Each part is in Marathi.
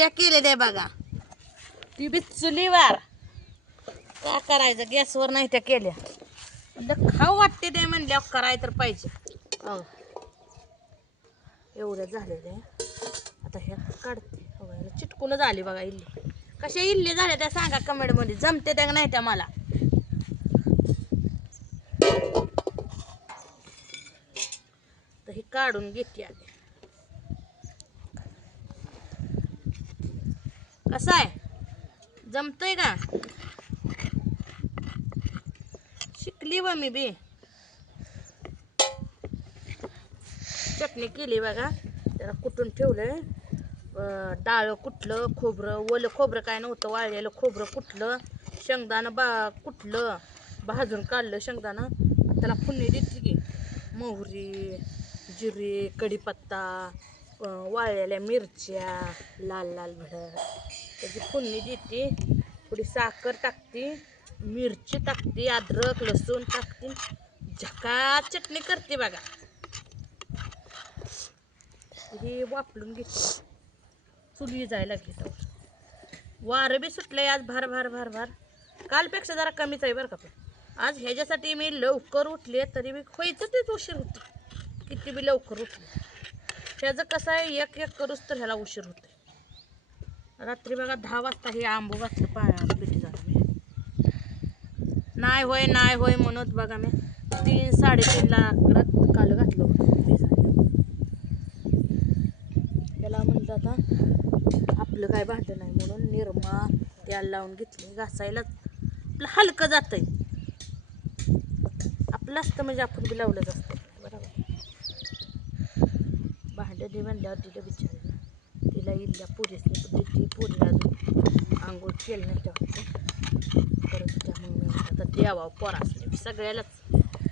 इल्ल्या केलेल्या बघा, ती बी चुलीवर. का करायचं, गॅसवर नाही त्या केल्या. म्हणलं खाऊ वाटते ते म्हणल्यावर करायला तर पाहिजे. एवढ्या झालेल्या आता ह्या काढते. बघा चिटकूनच आली बघा इल्ली. कशा इल्ली झाल्या त्या सांगा कमेंट मध्ये, जमते त्या नाही त्या मला. तर हे काढून घेते आधी. कसं आहे, जमतंय का? शिकली व मी बी. चटणी केली बघा, त्याला कुटून ठेवलंय. डाळ कुठलं, खोबरं ओलं खोबरं काय नव्हतं, वाळलेलं खोबरं कुठलं, शेंगदाणं कुठलं भाजून काढलं शेंगदाणं. त्याला फोडणी देते की मोहरी, जिरे, कढीपत्ता, वाळलेल्या मिरच्या, लाल लाल भडक त्याची फोडणी देते. थोडी साखर टाकते, मिरची टाकते, अद्रक लसूण टाकते, झकास चटणी करते बघा. हे वापरून घेते, चुली जायला घेतो. वारं बी सुटलंय आज भार भार भार भार. कालपेक्षा जरा कमीच आहे बरं का. पण आज ह्याच्यासाठी मी लवकर उठले, तरी मी व्हायचं तेच उशीर होतो. किती बी लवकर उठले, ह्याचं कसं आहे, एक एक करूच तर ह्याला उशीर होते. रात्री बघा 10 वाजता हे आंबो घातलं पिठी झालं मी. नाही होय म्हणत बघा मी 3-3:30ला काल घातलं होतं. त्याला म्हणलं आता आपलं काय भांडं नाही म्हणून निरमा तेल लावून घेतले. घासायला आपलं हलकं जातंय. आपलं असतं म्हणजे आपण बी लावलंच असतं बरोबर. भांडं दे म्हणल्यावर तिला विचारलं, तिला इल्ल्या पुरीसने देते. पुरीला अजून आंघोळ केलं नाही तेव्हा परत त्या. मग मी आता द्यावा पोरासने सगळ्यालाच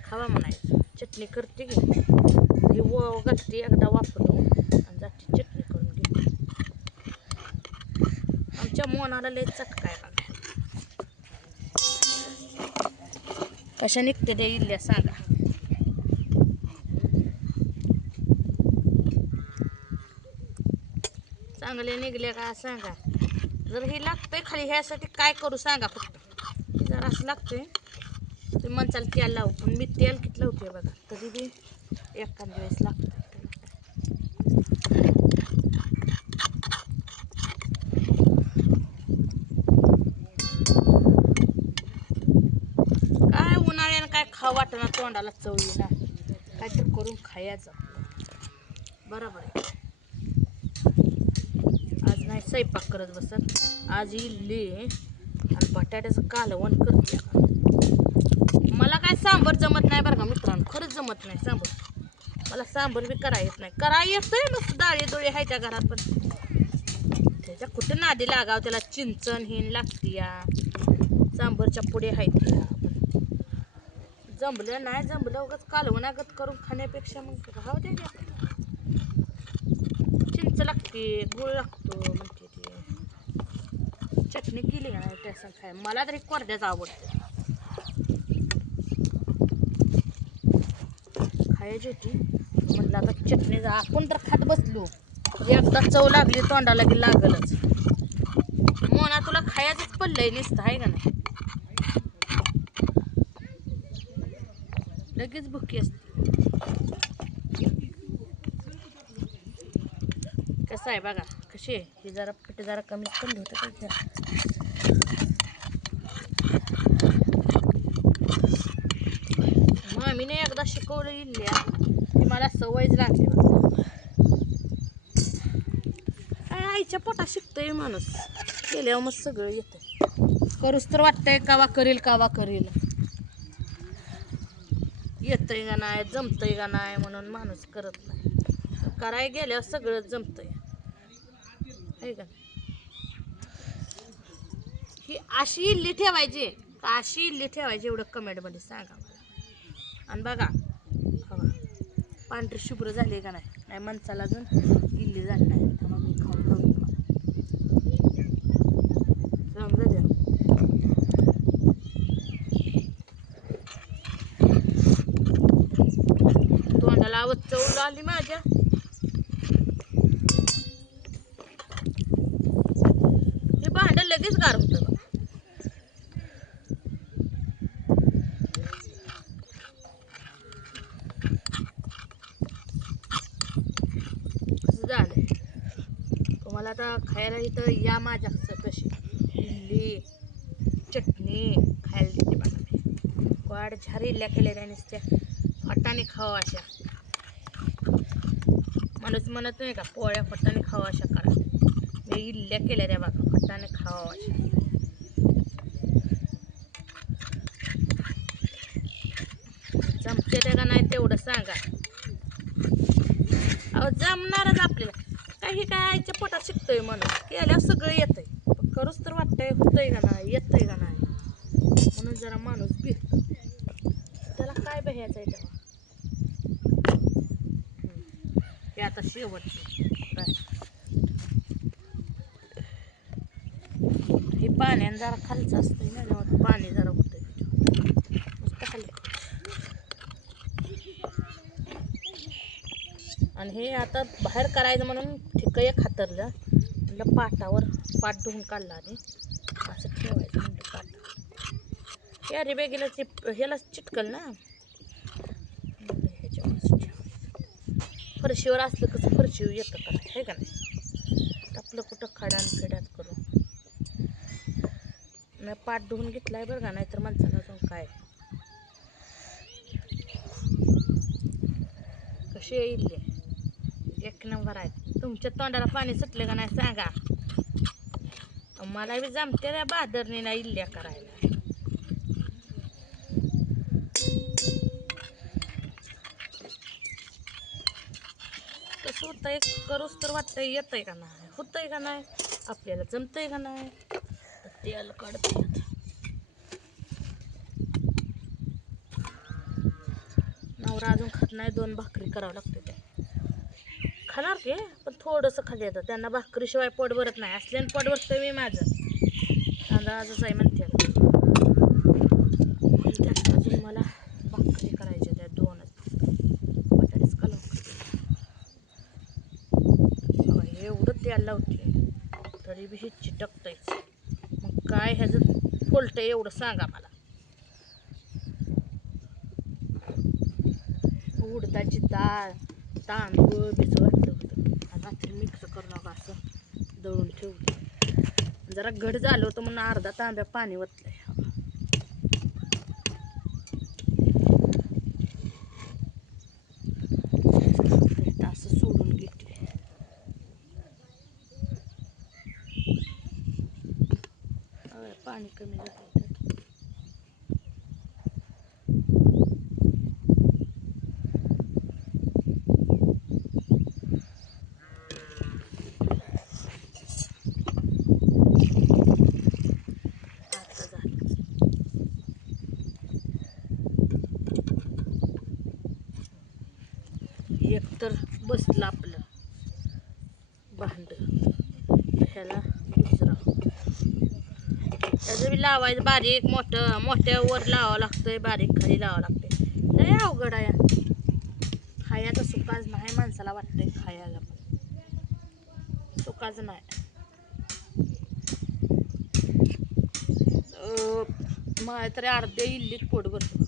खावा म्हणायचं. चटणी करते की ही घालते एकदा वापरून आणि जाते चटणी करून घेते. आमच्या मोनाला लय चटका आहे बघा. कशा निघते त्या इल्ल्या सांगा. चांगले निघले का सांगा. जर हे लागतंय खाली ह्यासाठी काय करू सांगा. फक्त जर असं लागतंय ते मनचाल तेल लावू, पण मी तेल किती लावते बघा, तरी बी एखाद्या वेळेस लागतं. काय उन्हाळ्यानं काय खाऊ वाटणं, तोंडाला चव येईना, काय तर करून खायचं बरोबर आहे. आज नाही स्वयंपाक करत बसत, आज इल्ली आणि बटाट्याचं कालवण करते. मला काय सांबर जमत नाही बरं का मित्रांनो, खरंच जमत नाही सांबर. मला सांबर बी करायला येत नाही. करायला येतंय मस्त, डाळी आहे त्या घरात, पण त्याच्या कुठं नादी लागावं. त्याला चिंचण हिन लागती या, सांबरच्या पुढे आहेत त्या. जमलं नाही जमलं उगाच कालवणागत करून खाण्यापेक्षा मग राहू दे. चिंच लागते, गुळ लागतो म्हणते ती. चटणी केली का नाही त्या खाय, मला तरी कोरड्याच आवडते खायची होती. म्हटलं आता चटणी आपण तर खात बसलो, एकदा चव लागली तोंडाला की लागलच. मोना तुला खायचंच पडलंय नुसतं आहे का नाही, लगेच भुकी असते. कसं आहे बघा, कशी आहे हे जरा पिठे जरा कमीच पडलं होतं. मामीने एकदा शिकवलं इल्ल्या की मला सवयच लागली. आईच्या पोटात शिकतोय माणूस, केल्यावर मग सगळं येतं. करूच तर वाटतंय कावा करील येतंय का नाही, जमतंय का नाही म्हणून माणूस करत नाही. करायला गेल्यावर सगळं जमतंय आहे का. ही अशी इल्ली ठेवायची का अशी इल्ली ठेवायची एवढं कमेंटमध्ये सांगा मला. आणि बघा पांढरी शुभ्र झाली का नाही माणसाला अजून इल्ली झाली नाही. मग मी खाऊन बघतो समजा द्या. तोंडाला आवत चव आली माझ्या. मला आता खायला इथं या माझ्या कशी इडली चटणी खायला देते बघा मी. वाढ झारी इडल्या केलेल्या नुसत्या फटाने खावा अशा. माणूस म्हणत नाही का पोळ्या फटाने खावा अशा करा. मी इडल्या केल्या त्या बघा फटाने खावा अशा. जमते त्या का नाही तेवढं सांगा. अहो जमणारच आपल्याला. काही काय आईच्या पोटात शिकतोय म्हणून केल्यावर सगळं येतंय. पण करूच तर वाटतंय होतंय का नाही येतंय का नाही म्हणून जरा माणूस भिजतो. त्याला काय भ्यायचं आहे तेव्हा. हे आता शेवटचे काय हे पाण्यानं जरा खालचं असतंय ना तेव्हा पाणी जरा होतंय नुसतं खाली. आणि हे आता बाहेर करायचं म्हणून ठिकं एक हातरलं म्हणलं पाटावर पाट धुवून काढला आणि असं ठेवायचं म्हणलं पाटावर. या रे बेगीला ह्याला चिटकल ना ह्याच्यावर फरशीवर असलं कसं फरशीवर येतं का हे का नाही. आपलं कुठं खड्यान फेड्यात करून नाही पाट धुवून घेतलाय बरं का. नाहीतर माणसाला अजून काय कशी येईल एक नंबर आहे. तुमच्या तोंडाला पाणी सुटले का नाही सांगा. मला बी जमते त्या बहादरनी ना इल्ल्या करायला. कसं होतंय करूच तर वाटतंय येतंय का नाही होतंय का नाही आपल्याला जमतंय का नाही. तर तेल काढते नवरा अजून खात नाही. 2 भाकरी करावं लागते ते खाणार की पण थोडंसं खाली येतं. त्यांना भाकरीशिवाय पोट भरत नाही. असल्याने पोट भरतंय मी माझं. अंदाजच आहे म्हणते त्यात अजून मला भाकरी करायच्या त्या 2च बटाट्याच कालवून एवढं तेल लावते तरी बी ही चिटकतंयच. मग काय ह्याचं फोलटं एवढं सांगा मला. उडदाची डाळ तांदूळ भिजवत घातलं होतं रात्री मिक्स करू नका असं दळून ठेवलं. जरा घट झालं होतं म्हणून अर्धा तांब्या पाणी ओतलंय. असं सोडून घेतले. पाणी कमी झालं. एक तर बसलं आपलं भांड ह्याला दुसरं त्याचं बी लावायचं बारीक मोठ्यावर लावावं लागतंय बारीक खाली लावावं लागतंय. लय अवघड आहे. खायचं सुखाच नाही माणसाला वाटतंय खायला पण सुखाच नाही. मला तरी अर्धे इल्लीत पोट भरतो.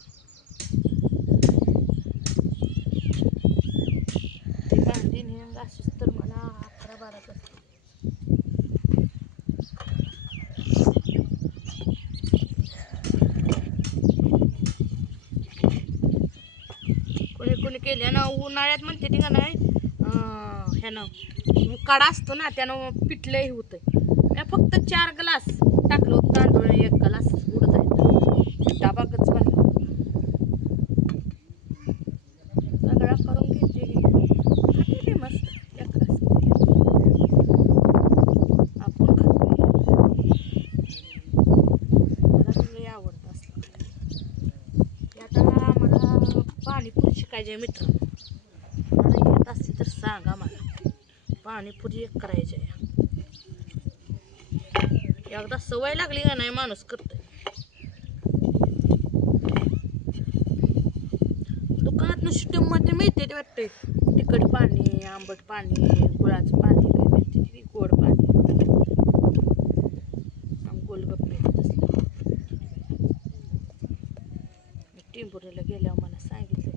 भांडी नेऊन अशीच तर मला 11-12 असते. कोणी केल्या ना उन्हाळ्यात म्हणते ती का नाही ह्यानं काढा असतो ना त्यानं पिठलंही होतंय. त्या फक्त 4 ग्लास टाकलं होतं तांदूळ 1 ग्लास उडत आहे डाबाकच भरला सगळा करून घेते मस्त आपण खातो. मला सगळे आवडतं असलं. आता मला पाणीपुरी शिकायची आहे मित्रांनो. मला येत असते तर सांगा मला. पाणीपुरी एक करायची आहे. एकदा सवय लागली का नाही माणूस करतोय. दुकानात नुसतं मिळते ते वाटते तिखट पाणी आंबट पाणी गुळाचं पाणी काय मिळते ती गोड पाणी गोलगप्पे तसलं. टिंबुरीला गेल्यावर मला सांगितलं